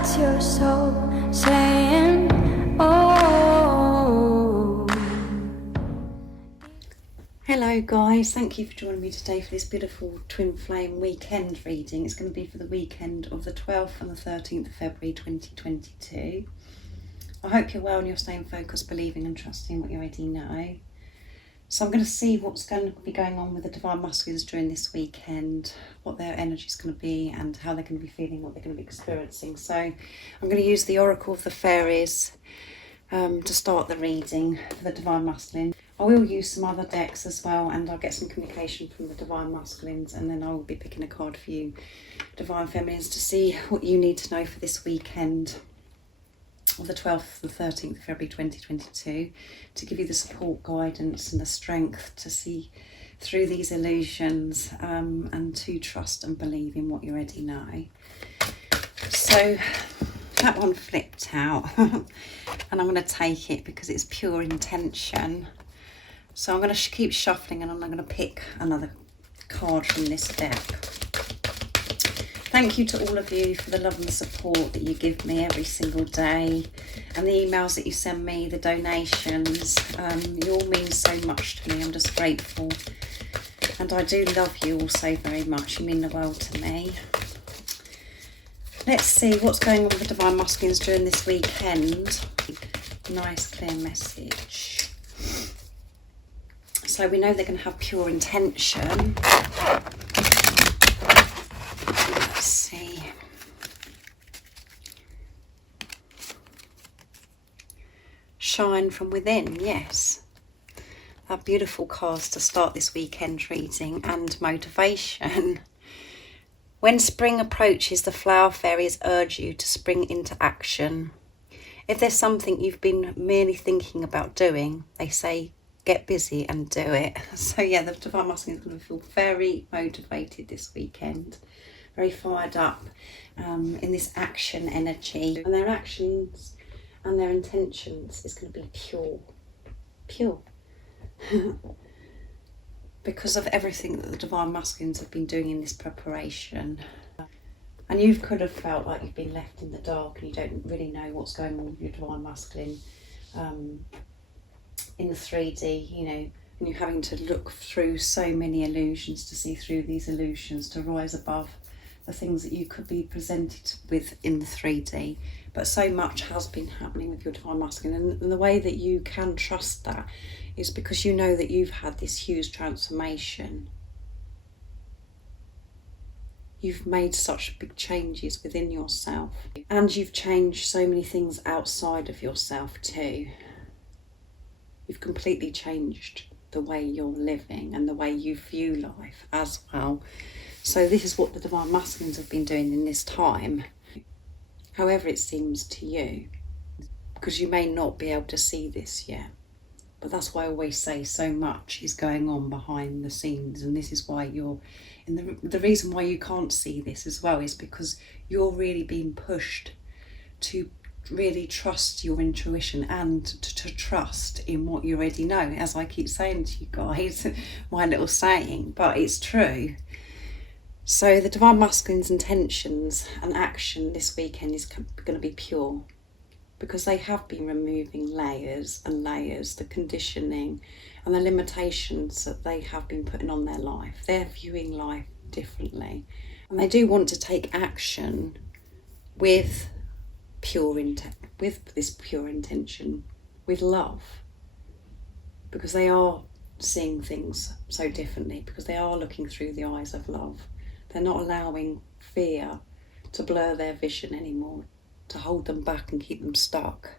That's your soul saying, oh. Hello guys, thank you for joining me today for this beautiful twin flame weekend reading. It's going to be for the weekend of the 12th and the 13th of February 2022. I hope you're well and you're staying focused, believing and trusting what you already know. So I'm going to see what's going to be going on with the Divine Masculines during this weekend, what their energy is going to be and how they're going to be feeling, what they're going to be experiencing. So I'm going to use the Oracle of the Fairies to start the reading for the Divine Masculine. I will use some other decks as well, and I'll get some communication from the Divine Masculines, and then I will be picking a card for you Divine Feminines to see what you need to know for this weekend of the 12th to the 13th of February 2022, to give you the support, guidance and the strength to see through these illusions and to trust and believe in what you already know. So that one flipped out and I'm going to take it because it's pure intention. So I'm going to keep shuffling and I'm going to pick another card from this deck. Thank you to all of you for the love and the support that you give me every single day, and the emails that you send me, the donations. You all mean so much to me. I'm just grateful. And I do love you all so very much. You mean the world to me. Let's see what's going on with the Divine Masculines during this weekend. Nice clear message. So we know they're going to have pure intention. Let's see. Shine from within, yes. Our beautiful cards to start this weekend reading, and motivation. When spring approaches, the flower fairies urge you to spring into action. If there's something you've been merely thinking about doing, they say, get busy and do it. So yeah, the Divine Masculine is going to feel very motivated this weekend, very fired up in this action energy, and their actions and their intentions is going to be pure because of everything that the Divine Masculines have been doing in this preparation. And you could have felt like you've been left in the dark and you don't really know what's going on with your Divine Masculine in the 3D, you know, and you're having to look through so many illusions to see through these illusions, to rise above the things that you could be presented with in the 3D. But so much has been happening with your Divine Masculine, and the way that you can trust that is because you know that you've had this huge transformation. You've made such big changes within yourself, and you've changed so many things outside of yourself too. You've completely changed the way you're living and the way you view life as well. So this is what the Divine Masculines have been doing in this time, however it seems to you, because you may not be able to see this yet. But that's why I always say so much is going on behind the scenes, and this is why you're, and the reason why you can't see this as well is because you're really being pushed to really trust your intuition and to trust in what you already know. As I keep saying to you guys, my little saying, but it's true. So the Divine Masculine's intentions and action this weekend is going to be pure, because they have been removing layers and layers, the conditioning and the limitations that they have been putting on their life. They're viewing life differently, and they do want to take action with this pure intention, with love, because they are seeing things so differently, because they are looking through the eyes of love. They're not allowing fear to blur their vision anymore, to hold them back and keep them stuck.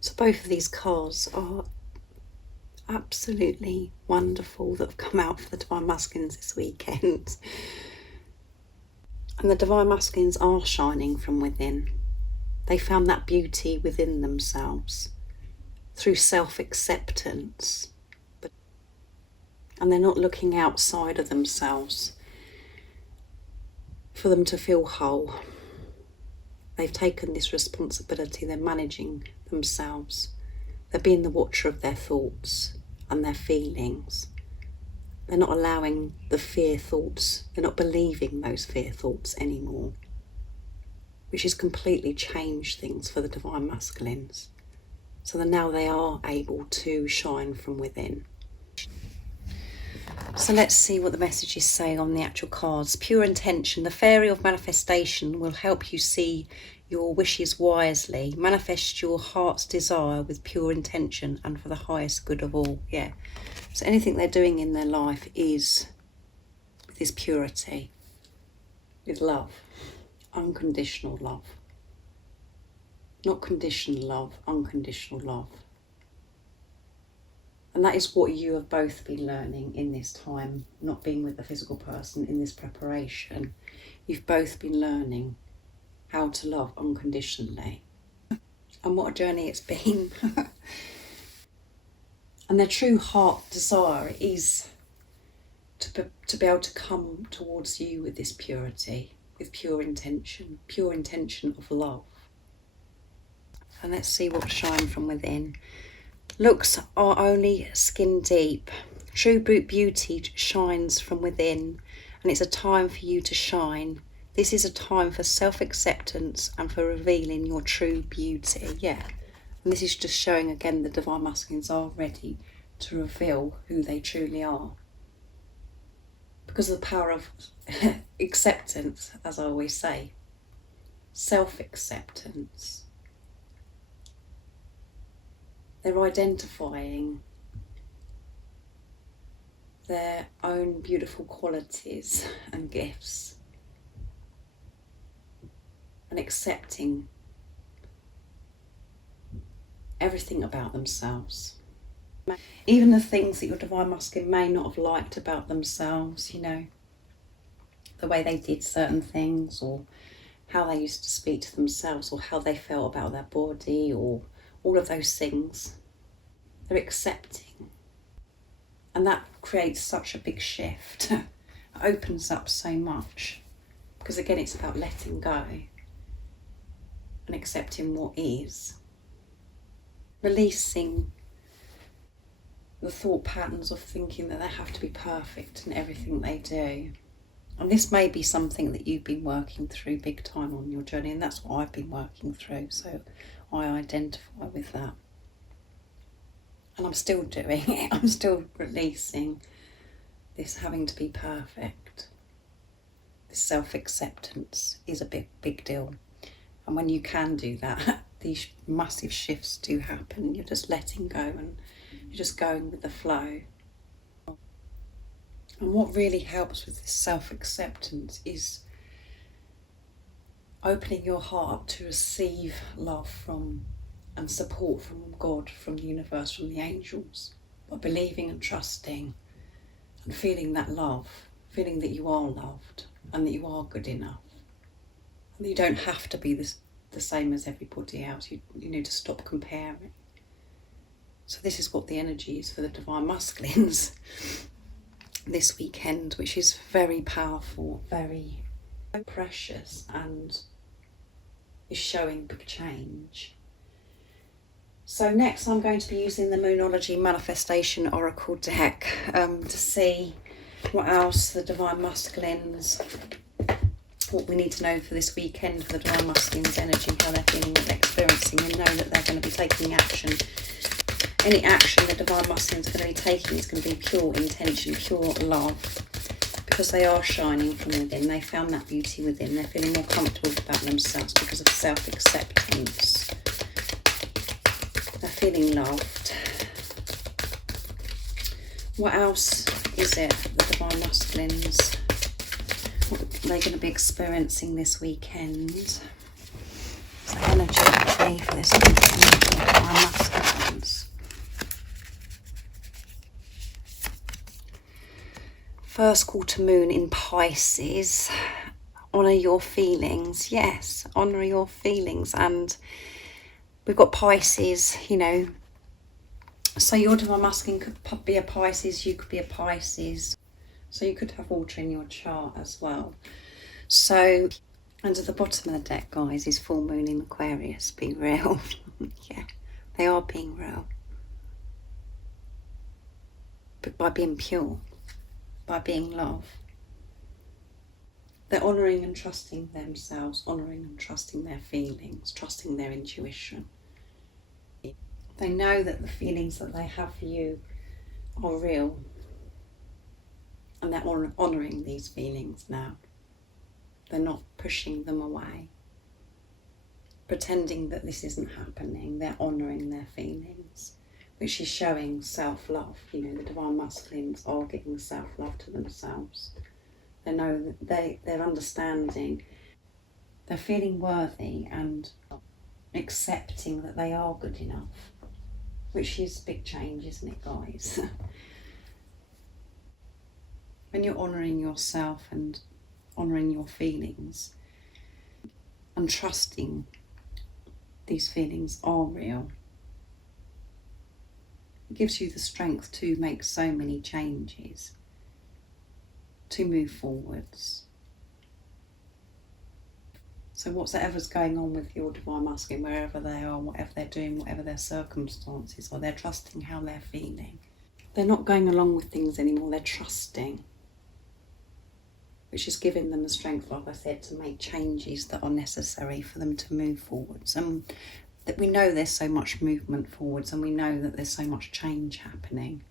So both of these cards are absolutely wonderful that have come out for the Divine Masculines this weekend. And the Divine Masculines are shining from within. They found that beauty within themselves through self-acceptance. And they're not looking outside of themselves for them to feel whole. They've taken this responsibility. They're managing themselves. They're being the watcher of their thoughts and their feelings. They're not allowing the fear thoughts, they're not believing those fear thoughts anymore. which has completely changed things for the Divine Masculines. So that now they are able to shine from within. So let's see what the messages say on the actual cards. Pure intention. The Fairy of Manifestation will help you see your wishes wisely. Manifest your heart's desire with pure intention and for the highest good of all. Yeah. So anything they're doing in their life is with this purity, with love, unconditional love. Not conditional love, unconditional love. And that is what you have both been learning in this time, not being with the physical person in this preparation. You've both been learning how to love unconditionally. And what a journey it's been. And their true heart desire is to be able to come towards you with this purity, with pure intention of love. And let's see what shine from within. Looks are only skin deep. True beauty shines from within, and it's a time for you to shine. This is a time for self-acceptance and for revealing your true beauty. Yeah. And this is just showing again the Divine Masculines are ready to reveal who they truly are. Because of the power of acceptance, as I always say. Self-acceptance. They're identifying their own beautiful qualities and gifts and accepting everything about themselves. Even the things that your Divine Masculine may not have liked about themselves, you know, the way they did certain things or how they used to speak to themselves or how they felt about their body or all of those things. They're accepting. And that creates such a big shift. It opens up so much. Because again, it's about letting go and accepting what is. Releasing the thought patterns of thinking that they have to be perfect in everything they do. And this may be something that you've been working through big time on your journey, and that's what I've been working through, so I identify with that. And I'm still doing it. I'm still releasing this having to be perfect. This self-acceptance is a big deal. And when you can do that, these massive shifts do happen. You're just letting go and you're just going with the flow. And what really helps with this self-acceptance is opening your heart up to receive love from and support from God, from the universe, from the angels, by believing and trusting and feeling that love, feeling that you are loved and that you are good enough. And you don't have to be the same as everybody else. You need to stop comparing. So this is what the energy is for the Divine Masculines this weekend, which is very powerful, very precious, and is showing big change. So next I'm going to be using the Moonology Manifestation Oracle deck to see what else the Divine Masculines, what we need to know for this weekend for the Divine Masculines energy, how they're feeling, what they're experiencing, and know that they're going to be taking action. Any action the Divine Masculines are going to be taking is going to be pure intention, pure love, because they are shining from within. They found that beauty within. They're feeling more comfortable about themselves because of self-acceptance. They're feeling loved. What else is it, the Divine Masculines, what they're going to be experiencing this weekend? So energetically for this weekend, the Divine Masculines. First quarter moon in Pisces. Honour your feelings. Yes, honour your feelings. And we've got Pisces, you know. So your Divine Masculine could be a Pisces, you could be a Pisces. So you could have water in your chart as well. So, and at the bottom of the deck, guys, is full moon in Aquarius. Be real. Yeah, they are being real. But by being pure, by being love. They're honouring and trusting themselves, honouring and trusting their feelings, trusting their intuition. They know that the feelings that they have for you are real, and they're honouring these feelings now. They're not pushing them away, pretending that this isn't happening. They're honouring their feelings, which is showing self-love. You know, the divine masculines are giving self-love to themselves. They know that they're understanding, they're feeling worthy and accepting that they are good enough, which is a big change, isn't it, guys? When you're honouring yourself and honouring your feelings and trusting these feelings are real, it gives you the strength to make so many changes, to move forwards. So whatever's going on with your divine masculine, wherever they are, whatever they're doing, whatever their circumstances are, they're trusting how they're feeling. They're not going along with things anymore, they're trusting, which is giving them the strength, like I said, to make changes that are necessary for them to move forwards. And that we know there's so much movement forwards, and we know that there's so much change happening.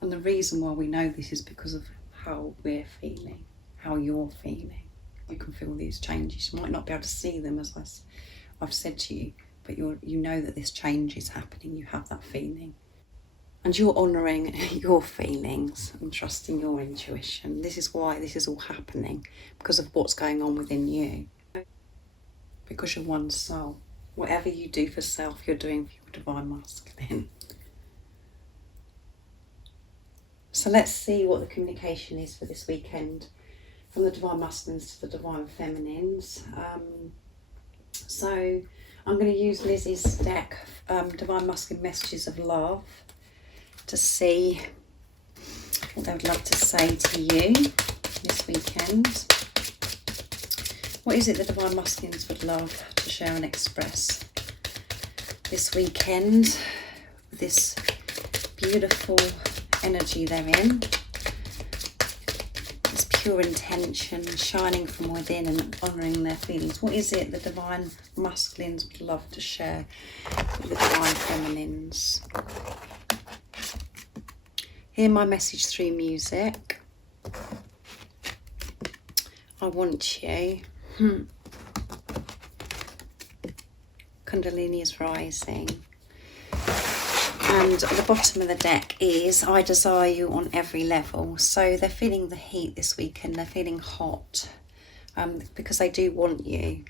And the reason why we know this is because of how we're feeling, how you're feeling. You can feel these changes. You might not be able to see them, as I've said to you, but you know that this change is happening. You have that feeling. And you're honouring your feelings and trusting your intuition. This is why this is all happening, because of what's going on within you. Because you're one soul. Whatever you do for self, you're doing for your divine masculine. So let's see what the communication is for this weekend, from the divine masculines to the divine feminines. So I'm going to use Lizzie's deck, Divine Masculine Messages of Love, to see what they would love to say to you this weekend. What is it the divine masculines would love to share and express this weekend with this beautiful energy they're in, this pure intention shining from within and honouring their feelings? What is it the divine masculines would love to share with the divine feminines? Hear my message through music. I want you. Kundalini is rising. And at the bottom of the deck is I desire you on every level. So they're feeling the heat this weekend. They're feeling hot because they do want you.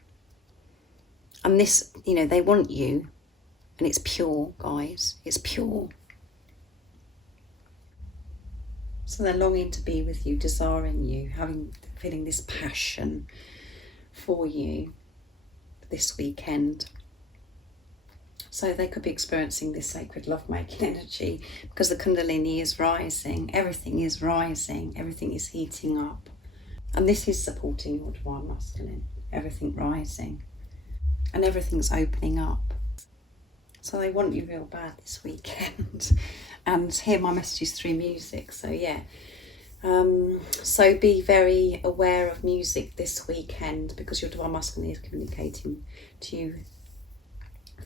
And this, you know, they want you. And it's pure, guys. It's pure. So they're longing to be with you, desiring you, feeling this passion for you this weekend. So they could be experiencing this sacred lovemaking energy because the Kundalini is rising. Everything is rising. Everything is heating up. And this is supporting your divine masculine. Everything rising. And everything's opening up. So they want you real bad this weekend. And hear my messages through music. So yeah. So be very aware of music this weekend, because your divine masculine is communicating to you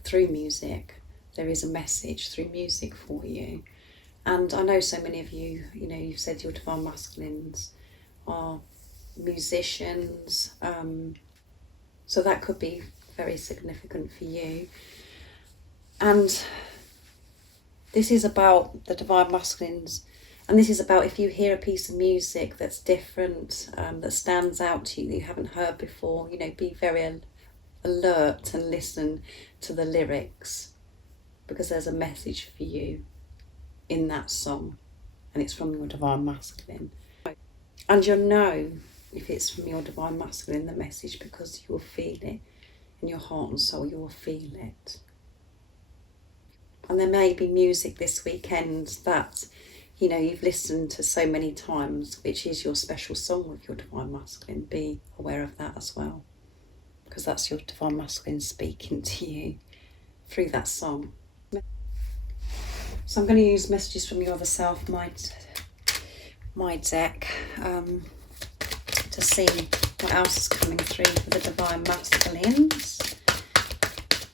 through music. There is a message through music for you. And I know so many of you, you know, you've said your divine masculines are musicians. So that could be very significant for you. And this is about the divine masculines, and this is about if you hear a piece of music that's different, that stands out to you, that you haven't heard before, you know, be very alert and listen to the lyrics, because there's a message for you in that song, and it's from your divine masculine. And you'll know if it's from your divine masculine, the message, because you will feel it in your heart and soul. You will feel it. And there may be music this weekend that, you know, you've listened to so many times, which is your special song with your divine masculine. Be aware of that as well, because that's your divine masculine speaking to you through that song. So I'm going to use messages from your other self, my deck, to to see what else is coming through for the Divine Masculines.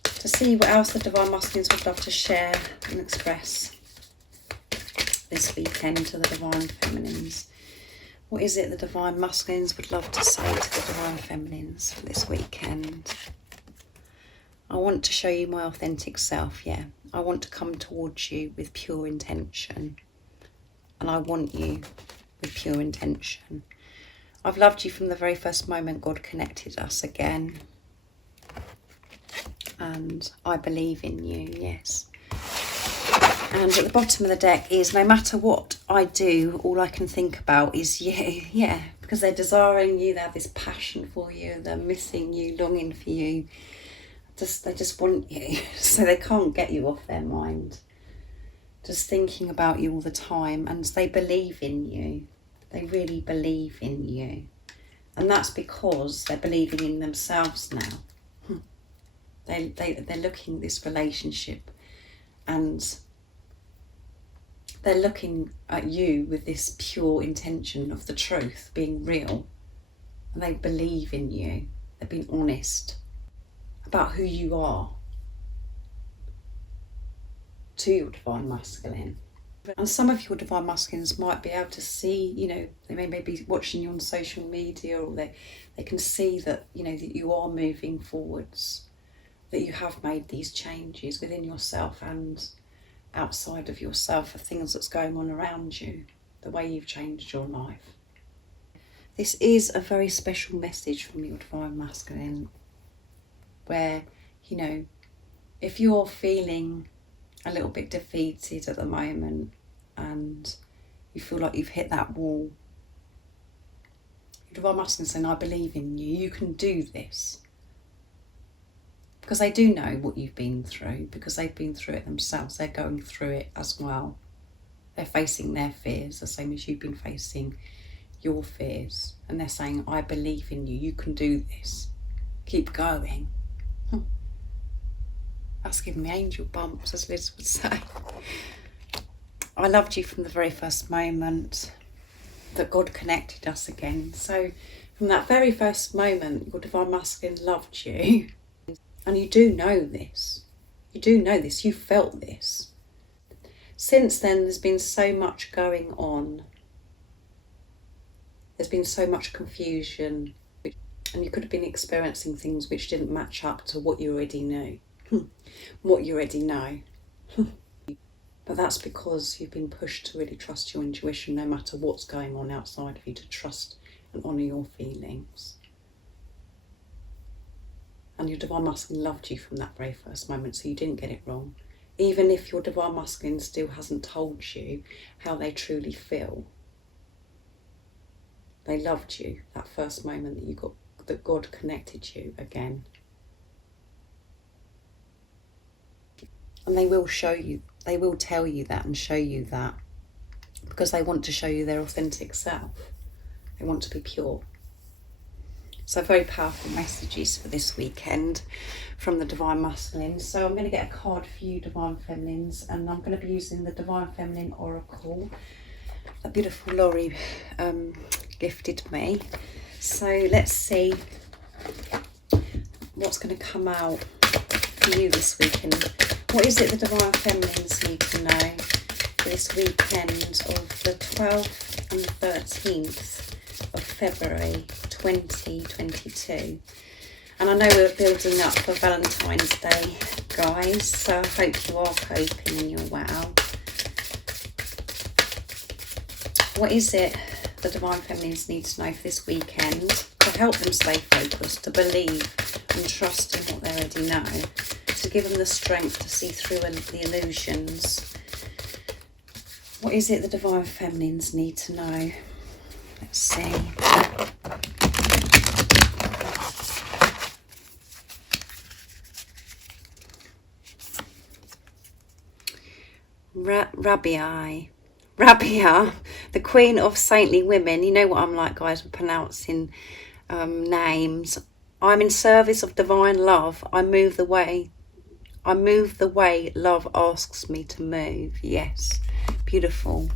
To see what else the Divine Masculines would love to share and express this weekend to the Divine Feminines. What is it the Divine Masculines would love to say to the Divine Feminines for this weekend? I want to show you my authentic self, yeah. I want to come towards you with pure intention. And I want you with pure intention. I've loved you from the very first moment God connected us again. And I believe in you, yes. And at the bottom of the deck is, no matter what I do, all I can think about is you. Yeah, because they're desiring you, they have this passion for you, they're missing you, longing for you. They just want you, so they can't get you off their mind. Just thinking about you all the time, and they believe in you. They really believe in you. And that's because they're believing in themselves now. They're looking at this relationship, and they're looking at you with this pure intention of the truth being real. And they believe in you. They've been honest about who you are to your Divine Masculine. And some of your Divine Masculines might be able to see, you know, they may be watching you on social media, or they can see that, you know, that you are moving forwards, that you have made these changes within yourself and outside of yourself, for things that's going on around you, the way you've changed your life. This is a very special message from your Divine Masculine, where, you know, if you're feeling a little bit defeated at the moment and you feel like you've hit that wall, your Divine Masculine is saying, I believe in you, you can do this. Because they do know what you've been through, because they've been through it themselves. They're going through it as well. They're facing their fears the same as you've been facing your fears. And they're saying, I believe in you, you can do this. Keep going. That's giving me angel bumps, as Liz would say. I loved you from the very first moment that God connected us again. So from that very first moment, your Divine Masculine loved you. And you do know this. You do know this. You felt this. Since then, there's been so much going on. There's been so much confusion. And you could have been experiencing things which didn't match up to what you already knew. What you already know. But that's because you've been pushed to really trust your intuition, no matter what's going on outside of you, to trust and honour your feelings. And your Divine Masculine loved you from that very first moment, so you didn't get it wrong. Even if your Divine Masculine still hasn't told you how they truly feel, they loved you that first moment that God connected you again. And they will show you, they will tell you that and show you that, because they want to show you their authentic self. They want to be pure. So very powerful messages for this weekend from the Divine Masculine. So I'm going to get a card for you, Divine Feminines, and I'm going to be using the Divine Feminine Oracle that beautiful Laurie gifted me. So let's see what's going to come out for you this weekend. What is it the Divine Feminines need to know for this weekend of the 12th and 13th of February 2022? And I know we're building up for Valentine's Day, guys, so I hope you are coping and you're well. What is it the Divine Feminines need to know for this weekend to help them stay focused, to believe and trust in what they already know, to give them the strength to see through the illusions? What is it the Divine Feminines need to know? Let's see. Rabia, the Queen of Saintly Women. You know what I'm like, guys, with pronouncing names. I'm in service of divine love. I move the way love asks me to move. Yes, beautiful.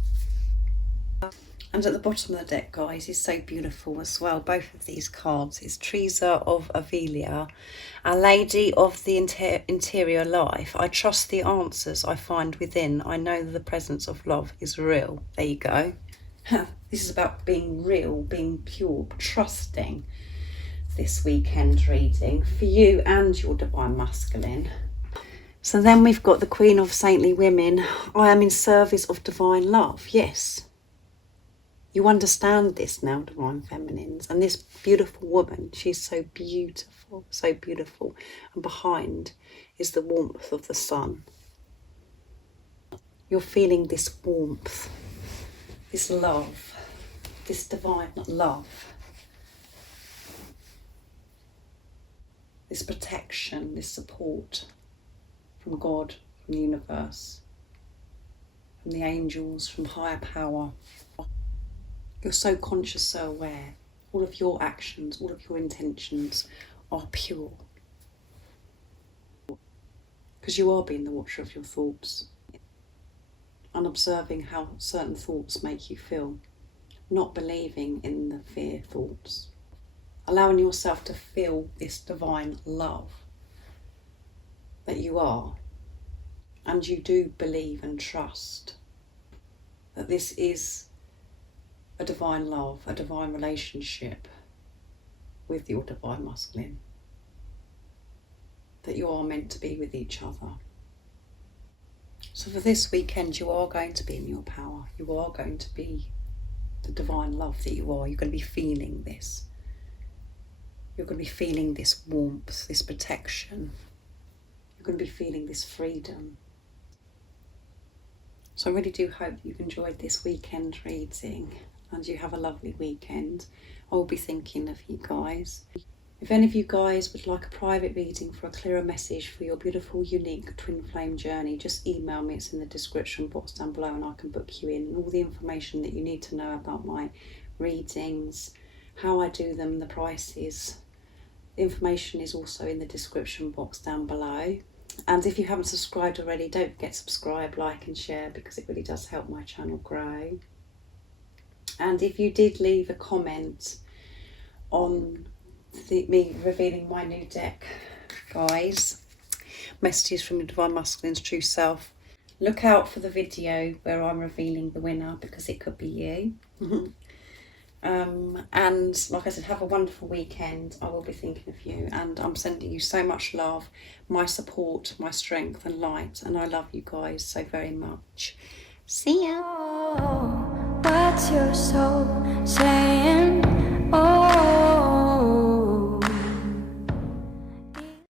And at the bottom of the deck, guys, is so beautiful as well. Both of these cards is Teresa of Avila, Our Lady of the Interior Life. I trust the answers I find within. I know the presence of love is real. There you go. This is about being real, being pure, trusting this weekend reading for you and your divine masculine. So then we've got the Queen of Saintly Women. I am in service of divine love. Yes. You understand this now, divine feminines. And this beautiful woman, she's so beautiful, so beautiful. And behind is the warmth of the sun. You're feeling this warmth, this love, this divine love, this protection, this support from God, from the universe, from the angels, from higher power. You're so conscious, so aware. All of your actions, all of your intentions are pure. Because you are being the watcher of your thoughts. And observing how certain thoughts make you feel. Not believing in the fear thoughts. Allowing yourself to feel this divine love that you are. And you do believe and trust that this is a divine love, a divine relationship with your divine masculine. That you are meant to be with each other. So for this weekend, you are going to be in your power. You are going to be the divine love that you are. You're going to be feeling this. You're going to be feeling this warmth, this protection. You're going to be feeling this freedom. So I really do hope you've enjoyed this weekend reading and you have a lovely weekend. I will be thinking of you guys. If any of you guys would like a private reading for a clearer message for your beautiful, unique twin flame journey, just email me. It's in the description box down below and I can book you in. And all the information that you need to know about my readings, how I do them, the prices. The information is also in the description box down below. And if you haven't subscribed already, don't forget to subscribe, like and share because it really does help my channel grow. And if you did leave a comment on me revealing my new deck, guys, Messages from Your Divine Masculine's True Self, look out for the video where I'm revealing the winner because it could be you. And like I said, have a wonderful weekend. I will be thinking of you and I'm sending you so much love, my support, my strength and light, and I love you guys so very much. See ya. What's your soul saying? Oh.